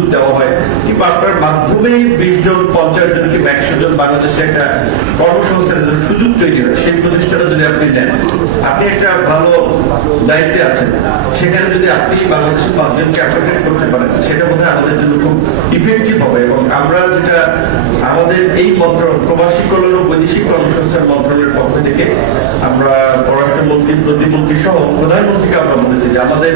সুযোগ দেওয়া হয়, কিংবা আপনার মাধ্যমে 20 জন 50 জন কিংবা 100 জন বাংলাদেশে একটা কর্মসংস্থানের জন্য সুযোগ তৈরি হয়, সেই প্রচেষ্টাটা যদি আপনি নেন, আপনি একটা ভালো দায়িত্বে আছেন, সেখানে যদি আপনি বাংলাদেশের 5 জনকে অ্যাপ্লিকেট করতে পারেন, সেটা বোধহয় আমাদের জন্য খুব ইফেক্টিভ হবে। এবং আমরা যেটা আমাদের এই প্রবাসী কল্যাণ ও বৈদেশিক কর্মসংস্থান মন্ত্রণালয়ের পক্ষ থেকে আমরা পররাষ্ট্রমন্ত্রী, প্রতিমন্ত্রী সহ প্রধানমন্ত্রীকে আমরা বলেছি যে আমাদের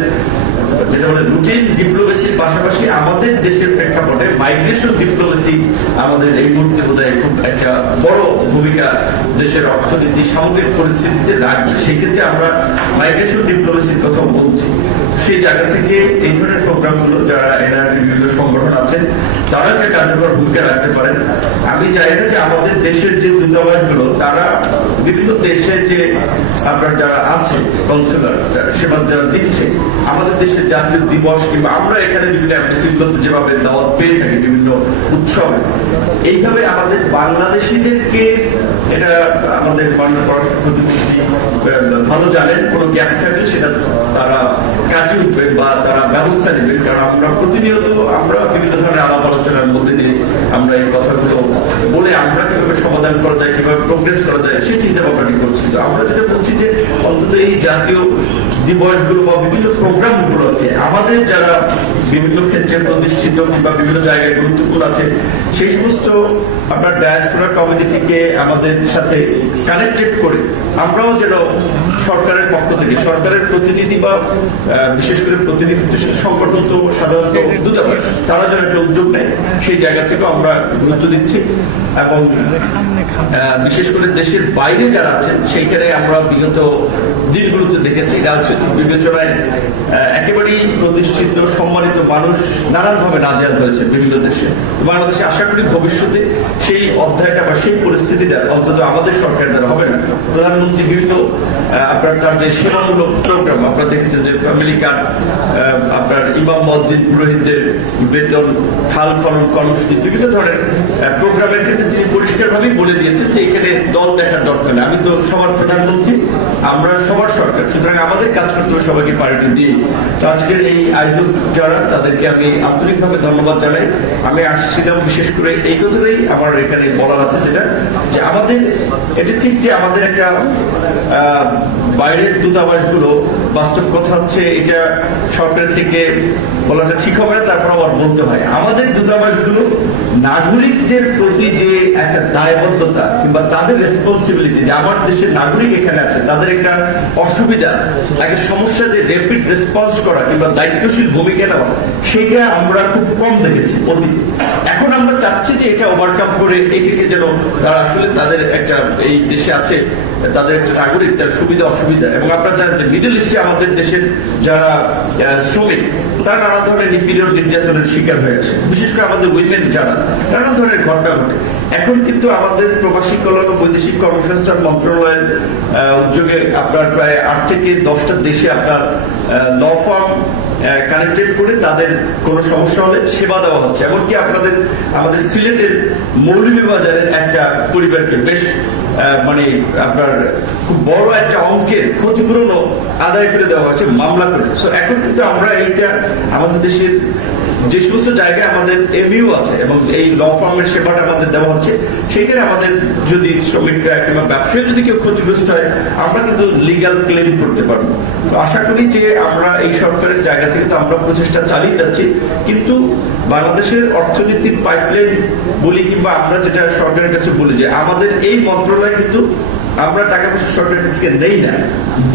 যেটা বলে রুটিন ডিপ্লোমেসির পাশাপাশি আমাদের দেশের প্রেক্ষাপটে মাইগ্রেশন ডিপ্লোমেসি আমাদের এই মুহূর্তে বোধহয় খুব একটা বড় ভূমিকা দেশের অর্থনীতি সামগ্রিক পরিস্থিতিতে রাখবে। সেক্ষেত্রে আমরা মাইগ্রেশন ডিপ্লোমেসির কথা বলছি। সেই জায়গা থেকে এই ধরনের প্রোগ্রামগুলো যারা এনআরবি বিভিন্ন সংগঠন আছেন তারা যে কার্যকর ভূমিকা রাখতে পারেন। আমি চাই না যে আমাদের দেশের যে দূতাবাসগুলো তারা বিভিন্ন দেশে যে আপনার যারা আছে কনসুলার সেবা যারা দিচ্ছে, আমাদের দেশের জাতীয় দিবস কিংবা আমরা এখানে বিভিন্ন অ্যাম্বাসিগুলোতে যেভাবে দাওয়াত পেয়ে থাকি বিভিন্ন উৎসবে, এইভাবে আমাদের বাংলাদেশিদেরকে এটা আমাদের মাননীয় পররাষ্ট্র প্রতিমন্ত্রী ভালো জানেন, কোনো গ্যাপ থাকলে সেটা তারা কাজে উঠবে বা তারা ব্যবস্থা নেবেন। কারণ আমরা প্রতিনিয়ত আমরা বিভিন্ন ধরনের আলাপ আলোচনার মধ্যে দিয়ে আমরা এই কথাগুলো বলে আমরা কিভাবে সমাধান করা যায়, কিভাবে প্রোগ্রেস করা যায় সেই চিন্তা ভাবনাটি করছি। তো আমরা যেটা বলছি যে অন্তত এই জাতীয় দিবসগুলো বা বিভিন্ন প্রোগ্রামগুলোকে আমাদের যারা বিভিন্ন ক্ষেত্রে প্রতিষ্ঠিত কিংবা বিভিন্ন জায়গায় গুরুত্বপূর্ণ আছে সেই সমস্ত আপনার ডায়াসপোরা কমিউনিটিকে আমাদের সাথে কানেক্টেড করে আমরাও যেন সরকারের পক্ষ থেকে সরকারের প্রতিনিধি বা বিশেষ করে প্রতিনিধিত্বশীল সংগঠন তো সাধারণত দূতাবাস তারা যেন একটা উদ্যোগ নেয়, সেই জায়গা থেকে আমরা গুরুত্ব দিচ্ছি। এবং বিশেষ করে দেশের বাইরে যারা আছেন সেইখানে আমরা বিগত দিনগুলোতে দেখেছি রাজনৈতিক বিবেচনায় একেবারেই প্রতিষ্ঠিত সম্মানিত মানুষ নানানভাবে নাজেহাল হয়েছে বিভিন্ন দেশে। বাংলাদেশে আশা করি ভবিষ্যতে সেই অধ্যায়টা বা সেই পরিস্থিতিটা অন্তত আমাদের সরকার দ্বারা হবে না। প্রধানমন্ত্রী বিভিন্ন আপনার তার যে সেবামূলক প্রোগ্রাম আপনারা দেখেছেন যে ফ্যামিলি কার্ড, আপনার ইমাম মসজিদ পুরোহিতদের বেতন, খাল খনন কর্মসূচি, বিভিন্ন ধরনের প্রোগ্রামের ক্ষেত্রে তিনি পরিষ্কারভাবেই বলে দিয়েছেন যে এখানে দল দেখার দরকার নেই, আমি তো সবার প্রধানমন্ত্রী, আমরা সবার সরকার, সুতরাং আমাদের কাজ করতে হবে সবাইকে পার্টি দিয়ে। তো আজকের এই আয়োজক যারা তাদেরকে আমি আন্তরিকভাবে ধন্যবাদ জানাই। আমি আসছিলাম বিশেষ করে এই কথাটাই আমার এখানে বলার আছে, যেটা যে আমাদের এটা ঠিক যে আমাদের একটা বাইরের দূতাবাসগুলো বাস্তব কথা হচ্ছে এটা সরকার থেকে বলাটা ঠিক হবে না, তারপর আবার বলতে হয় আমাদের দূতাবাসগুলো নাগরিকদের প্রতি যে একটা দায়বদ্ধতা কিংবা তাদের রেসপন্সিবিলিটি যে আমার দেশের নাগরিক এখানে আছে তাদের একটা অসুবিধা একটা সমস্যা যে র্যাপিড রেসপন্স করা কিংবা দায়িত্বশীল ভূমিকা নেওয়া সেটা আমরা খুব কম দেখেছি অতীতে। এখন আমরা চাচ্ছি যে এটা ওভারকাম করে এটাকে যেন তারা আসলে তাদের একটা এই দেশে আছে তাদের একটা নাগরিক তার সুবিধা অসুবিধা, এবং আপনারা জানেন যে মিডল ইস্টে আমাদের দেশের যারা শ্রমিক তারা নানা ধরনের নিপীড়ন নির্যাতনের শিকার হয়ে আসে, বিশেষ করে আমাদের উইমেন যারা নানা ধরনের ঘটনা ঘটে। এখন কিন্তু আমাদের প্রবাসী কল্যাণ ও বৈদেশিক কর্মসংস্থান মন্ত্রণালয়ের উদ্যোগে আপনার প্রায় 8 থেকে 10টা দেশে আপনার ল ফার্ম কানেক্টেড করে তাদের কোনো সমস্যা হলে সেবা দেওয়া হচ্ছে। এমনকি আমাদের সিলেটের মৌলভীবাজারের একটা পরিবারকে বেশ মানে আপনার খুব বড় একটা অঙ্কের ক্ষতিপূরণ আদায় করে দেওয়া হয়েছে মামলা করে। সো এখন কিন্তু আমরা এইটা আমাদের দেশের যে সমস্ত জায়গায় আমাদের এমইউ আছে এবং এই ল ফার্মের সেবাটা আমাদের দেওয়া হচ্ছে, সেখানে আমাদের যদি শ্রমিকরা কিংবা ব্যবসায়ী যদি কেউ ক্ষতিগ্রস্ত হয় আমরা কিন্তু লিগ্যাল ক্লেম করতে পারবো। তো আশা করি যে আমরা এই সরকারের জায়গা থেকে তো আমরা প্রচেষ্টা চালিয়ে যাচ্ছি, কিন্তু বাংলাদেশের অর্থনীতির পাইপলাইন বলি কিংবা আমরা যেটা সরকারের কাছে বলি যে আমাদের এই মন্ত্রণালয় কিন্তু আমরা টাকা পয়সা সরকারের কাছে নেই না,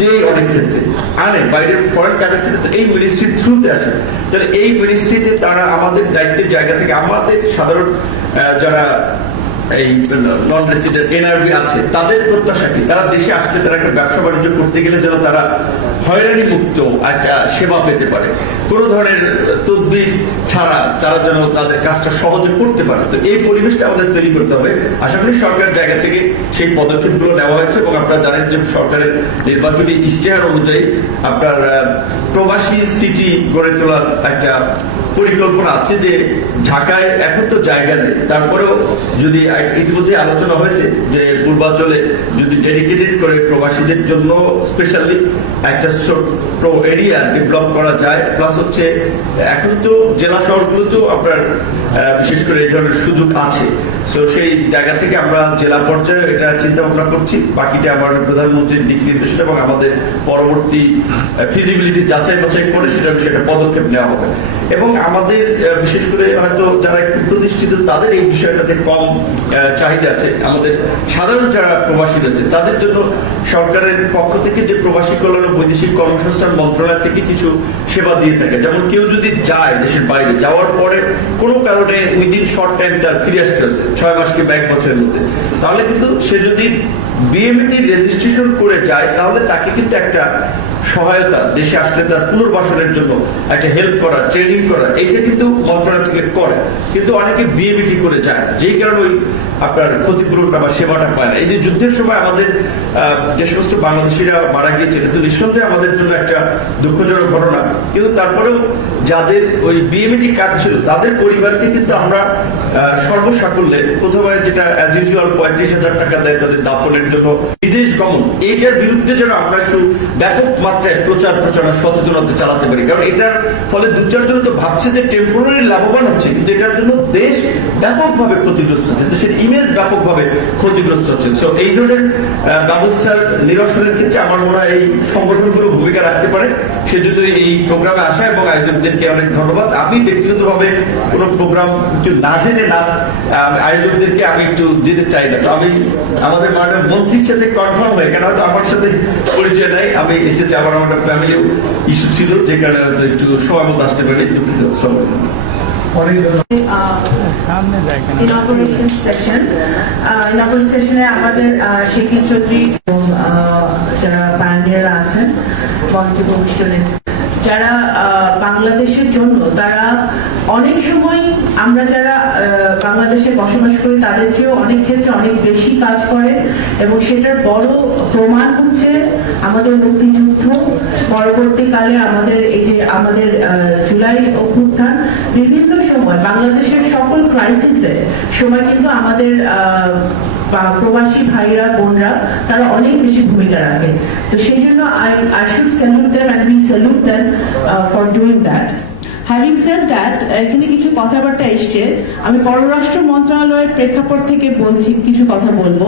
দেই অনেক ক্ষেত্রে আনে বাইরের ফরেন কারেন্সি এই মিনিস্ট্রির থ্রুতে আসে। তাহলে এই মিনিস্ট্রিতে তারা আমাদের দায়িত্বের জায়গা থেকে আমাদের সাধারণ যারা এই নন রেসিডেন্ট এনআরবি আছে তাদের প্রত্যাশা কি, তারা দেশে আসতে তারা একটা ব্যবসা বাণিজ্য করতে গেলে যেন তারা হয়রানি মুক্ত একটা সেবা পেতে পারে, কোনো ধরনের তদবির ছাড়া তারা যেন তাদের কাজটা সহজে করতে পারে। তো এই পরিবেশটা আমাদের তৈরি করতে হবে। আশা করি সরকারের জায়গা থেকে সেই পদক্ষেপগুলো নেওয়া হয়েছে এবং আপনারা জানেন যে সরকারের নির্বাচনী ইশতেহার অনুযায়ী আপনার প্রবাসী সিটি গড়ে তোলার একটা পরিকল্পনা আছে যে ঢাকায় এখন তো জায়গা নেই, তারপরেও যদি ইতিমধ্যে আলোচনা হয়েছে যে পূর্বাঞ্চলে যদি ডেডিকেটেড করে প্রবাসীদের জন্য স্পেশালি একটা ছোট্ট এরিয়া ডেভেলপ করা যায়, প্লাস হচ্ছে এখন তো জেলা শহরগুলোতেও আপনার বিশেষ করে এই ধরনের সুযোগ আছে। সো সেই জায়গা থেকে আমরা জেলা পর্যায়ে এটা চিন্তা ভাবনা করছি, বাকিটা আমার প্রধানমন্ত্রীর দিক নির্দেশনা এবং আমাদের পরবর্তী ফিজিবিলিটি যাচাই বাছাই করে সেটা বিষয়টা পদক্ষেপ নেওয়া হবে। এবং আমাদের বিশেষ করে হয়তো যারা একটু প্রতিষ্ঠিত তাদের এই বিষয়টাতে কম চাহিদা আছে, আমাদের সাধারণ যারা প্রবাসী রয়েছে তাদের জন্য সরকারের পক্ষ থেকে যে প্রবাসী কল্যাণ ও বৈদেশিক কর্মসংস্থান মন্ত্রণালয় থেকে কিছু সেবা দিয়ে থাকে। যেমন কেউ যদি যায় দেশের বাইরে, যাওয়ার পরে কোনো কারণে উইদিন শর্ট টাইম তার ফিরে আসতে হয়েছে 6 মাস কিংবা 1 বছরের মধ্যে, তাহলে কিন্তু সে যদি বিএমইটি রেজিস্ট্রেশন করে যায় তাহলে তাকে কিন্তু একটা সহায়তা, দেশে আসলে তার পুনর্বাসনের জন্য একটা হেল্প করা, ট্রেনিং করা, এটা কিন্তু মন্ত্রণালয় থেকে করে। কিন্তু অনেকে বিএমইটি করে যায়, যেই কারণে ওই আপনার ক্ষতিপূরণটা বা সেবাটা পায় না। এই যে যুদ্ধের সময় আমাদের যে সমস্ত বাংলাদেশিরা মারা গিয়েছে, এটা তো নিঃসন্দেহে আমাদের জন্য একটা দুঃখজনক ঘটনা, কিন্তু তারপরেও যাদের ওই বিএমইটি কার্ড ছিল তাদের পরিবারকে কিন্তু আমরা সর্বসাকল্যে প্রথমে যেটা অ্যাজ ইউজুয়াল 35,000 টাকা দেয় তাদের দাফনের জন্য। বিদেশ গমন এইটার বিরুদ্ধে যেন আমরা একটু ব্যাপক মাত্রায় প্রচার প্রচারণা সচেতনতা চালাতে পারি, কারণ এটার ফলে 2-4 জন তো ভাবছে যে টেম্পোরারি লাভবান হচ্ছে, কিন্তু এটার জন্য দেশ ব্যাপকভাবে ক্ষতিগ্রস্ত হচ্ছে, দেশের ইমেজ ব্যাপকভাবে ক্ষতিগ্রস্ত হচ্ছে। সো এই ধরনের ব্যবস্থার নিরসনের ক্ষেত্রে আমার মনে হয় এই সংগঠনগুলো ভূমিকা রাখতে পারে। সেজন্য এই প্রোগ্রামে আসা এবং আয়োজকদেরকে অনেক ধন্যবাদ। আমি ব্যক্তিগতভাবে কোনো প্রোগ্রাম না জেনে না আয়োজকদেরকে আমি একটু যেতে চাই না, তো আমি আমাদের মাননীয় মন্ত্রীর সাথে কনফার্ম হয়ে, কেন হয়তো আমার সাথে পরিচয় নাই, আমি এসেছি, আবার আমার একটা ফ্যামিলি ইস্যু ছিল যে কারণে হয়তো একটু সময় মতো আসতে পারি, দুঃখিত সবাই। ইনঅপারেশন সেশনে আমাদের শেখিল চৌধুরী এবং যারা প্যানেলেরা আছেন মঞ্চভূমিষ্ঠ যারা বাংলাদেশের জন্য, তারা অনেক সময় আমরা যারা বাংলাদেশে বসবাস করি তাদের চেয়েও অনেক ক্ষেত্রে অনেক বেশি কাজ করে, এবং সেটার বড় প্রমাণ হচ্ছে আমাদের মুক্তিযুদ্ধ, পরবর্তীকালে আমাদের এই যে আমাদের জুলাই অভ্যুত্থান, বিভিন্ন সময় বাংলাদেশের সকল ক্রাইসিসের সময় কিন্তু আমাদের প্রবাসী ভাইরা বোনরা তারা অনেক বেশি ভূমিকা রাখে। তো সেই জন্য I should salute them and we salute them for doing that. Having said that, এখানে কিছু কথাবার্তা এসছে, আমি পররাষ্ট্র মন্ত্রণালয়ের প্রেক্ষাপট থেকে বলছি, কিছু কথা বলবো।